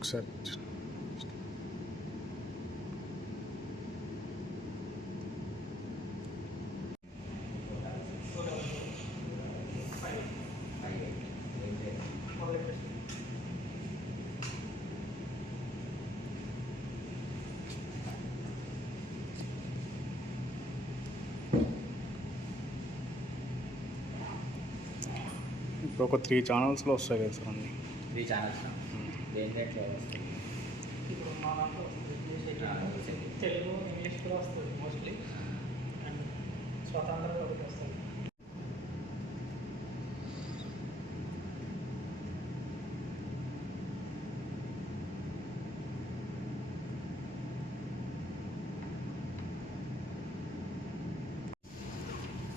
ఒకసారి ఇప్పుడు ఒక త్రీ ఛానల్స్లో వస్తాయి కదా సార్ అన్ని. త్రీ ఛానల్స్ దేని రేట్లో వస్తుంది ఇప్పుడు మా దాంట్లో వస్తుంది న్యూస్ ఎయిటీన్. ఆ, న్యూస్ ఎయిటీన్. తెలుగు ఇంగ్లీష్ కూడా వస్తుంది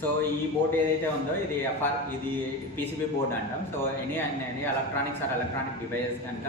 సో ఈ బోర్డు ఏదైతే ఉందో ఇది ఎఫ్ఆర్ ఇది పీసీబీ బోర్డ్ అంటాం. So any any electronics or electronic devices కనుక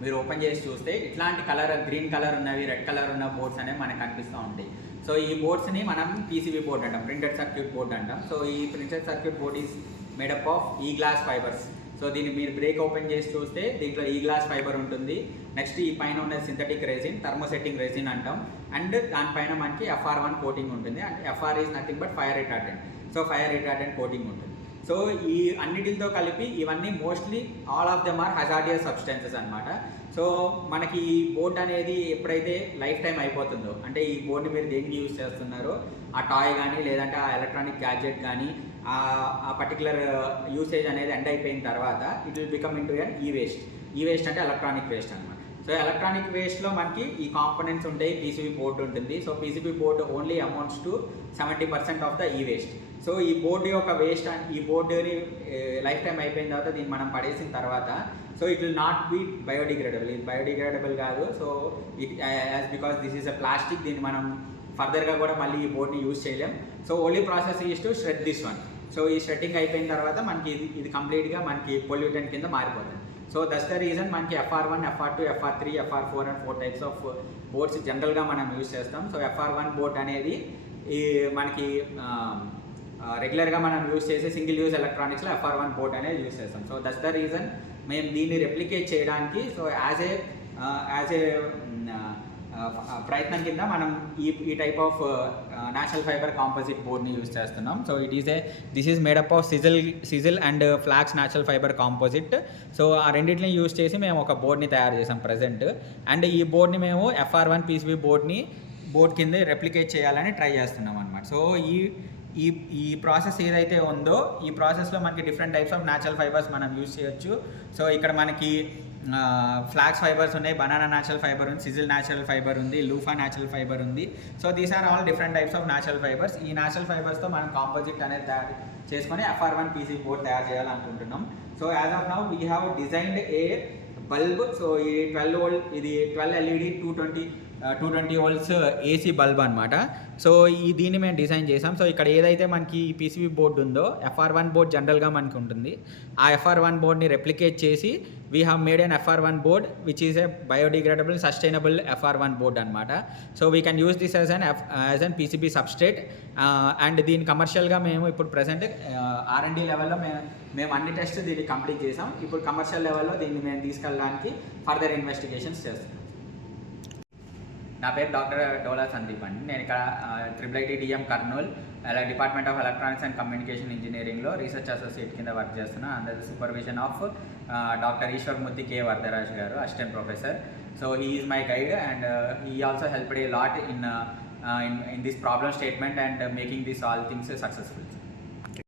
మీరు ఓపెన్ చేసి చూస్తే ఇట్లాంటి కలర్ గ్రీన్ కలర్ ఉన్నవి రెడ్ కలర్ ఉన్న బోర్డ్స్ అనేవి మనకు కనిపిస్తూ ఉంటాయి. సో ఈ బోర్డ్స్ని మనం పీసీబీ బోర్డ్ అంటాం ప్రింటెడ్ సర్క్యూట్ బోర్డ్ అంటాం. సో ఈ printed circuit board is made up of ఈ గ్లాస్ ఫైబర్స్ సో దీన్ని మీరు బ్రేక్ ఓపెన్ చేసి చూస్తే దీంట్లో ఈ గ్లాస్ ఫైబర్ ఉంటుంది. నెక్స్ట్ ఈ పైన ఉన్న సింథటిక్ రెసిన్ థర్మోసెట్టింగ్ రెసిన్ అంటాం. అండ్ దానిపైన మనకి ఎఫ్ఆర్ వన్ కోటింగ్ ఉంటుంది. And FR is nothing but fire retardant. So fire retardant coating ఉంటుంది. సో ఈ అన్నిటితో కలిపి ఇవన్నీ mostly all of them are hazardous substances అనమాట సో మనకి ఈ బోర్డ్ అనేది ఎప్పుడైతే లైఫ్ టైం అయిపోతుందో అంటే ఈ బోర్డుని మీరు దేనికి యూజ్ చేస్తున్నారో ఆ టాయ్ కానీ లేదంటే ఆ ఎలక్ట్రానిక్ గ్యాడ్జెట్ కానీ ఆ పర్టికులర్ యూసేజ్ uh, అనేది ఎండ్ అయిపోయిన తర్వాత it will become into an e waste e waste అంటే ఎలక్ట్రానిక్ వేస్ట్ అనమాట సో ఎలక్ట్రానిక్ వేస్ట్లో మనకి ఈ కాంపోనెంట్స్ ఉంటాయి పీసీబీ బోర్డు ఉంటుంది. So PCB board only amounts to seventy percent of the e waste so ఈ బోర్డు యొక్క వేస్ట్ ఈ బోర్డుని లైఫ్ టైం అయిపోయిన తర్వాత దీన్ని మనం పడేసిన తర్వాత so it will not be biodegradable ఇది బయోడిగ్రేడబుల్ కాదు. So it as because this is a plastic దీన్ని మనం ఫర్దర్గా కూడా మళ్ళీ ఈ బోర్డ్ని యూజ్ చేయలేం. So only process is to shed this one so ఈ షెడ్డింగ్ అయిపోయిన తర్వాత మనకి ఇది ఇది కంప్లీట్గా మనకి పొల్యూటెంట్ కింద మారిపోతుంది. సో దట్స్ ద రీజన్ మనకి FR one FR two FR three FR four and four types of boards జనరల్గా మనం యూజ్ చేస్తాం. సో ఎఫ్ఆర్ వన్ బోర్డ్ అనేది ఈ మనకి రెగ్యులర్గా మనం యూజ్ చేసే సింగిల్ యూజ్ ఎలక్ట్రానిక్స్లో ఎఫ్ఆర్ వన్ బోర్డ్ అనేది యూజ్ చేస్తాం. సో దట్స్ ద రీజన్ మేము దీన్ని రెప్లికేట్ చేయడానికి so as a as a ప్రయత్నం కింద మనం ఈ ఈ type of national fibre composite బోర్డ్ని use చేస్తున్నాం. So it is a this is made up of sisal sisal and flax natural fibre composite so ఆ రెండింటిని యూజ్ చేసి మేము ఒక బోర్డ్ని తయారు చేసాం ప్రజెంట్ అండ్ ఈ బోర్డ్ని మేము ఎఫ్ఆర్ వన్ పీసీబీ బోర్డ్ని బోర్డ్ కింద రెప్లికేట్ చేయాలని ట్రై చేస్తున్నాం అనమాట సో ఈ ఈ ఈ ప్రాసెస్ ఏదైతే ఉందో ఈ ప్రాసెస్లో మనకి different types of natural fibres మనం యూజ్ చేయొచ్చు. సో ఇక్కడ మనకి ఫ్లాక్స్ ఫైబర్స్ ఉన్నాయి బనానా న్యాచురల్ ఫైబర్ ఉంది సిజిల్ న్యాచురల్ ఫైబర్ ఉంది లూఫా న్యాచురల్ ఫైబర్ ఉంది. So these are all different types of natural fibres ఈ న్యాచురల్ ఫైబర్స్తో మనం కాంపోజిట్ అనేది తయారు చేసుకొని ఎఫ్ఆర్ వన్ పీసీ బోర్డ్ తయారు చేయాలనుకుంటున్నాం. So as of now we have designed a bulb so ఈ ట్వెల్వ్ వోల్ట్ ఇది twelve LED two twenty two twenty volts AC bulb అనమాట సో ఈ దీన్ని మేము డిజైన్ చేసాం. సో ఇక్కడ ఏదైతే మనకి ఈ పీసీబీ బోర్డు ఉందో ఎఫ్ఆర్ వన్ బోర్డ్ జనరల్గా మనకి ఉంటుంది. ఆ ఎఫ్ఆర్ వన్ బోర్డ్ని రెప్లికేట్ చేసి we have made an FR one board which is a biodegradable sustainable FR one board అనమాట so we can use this as an F as an PCB substrate and దీని కమర్షియల్గా మేము ఇప్పుడు present RMD లెవెల్లో మేము మేము అన్ని టెస్ట్ దీన్ని కంప్లీట్ చేసాం. ఇప్పుడు కమర్షియల్ లెవెల్లో దీన్ని మేము తీసుకెళ్ళడానికి ఫర్దర్ ఇన్వెస్టిగేషన్స్ చేస్తున్నాం. నా పేరు డాక్టర్ డోలా సందీప్ అండి. నేను ఇక్కడ త్రిబుల్ ఐటీ డిఎం కర్నూల్ అలా department of electronics and communication ఇంజనీరింగ్లో రీసెర్చ్ అసోసియేట్ కింద వర్క్ చేస్తున్నా. Under supervision of doctor Eshwar Murthy K Varadaraj garu assistant professor. So he is my guide and he also helped a lot in in this problem statement and making this all things successful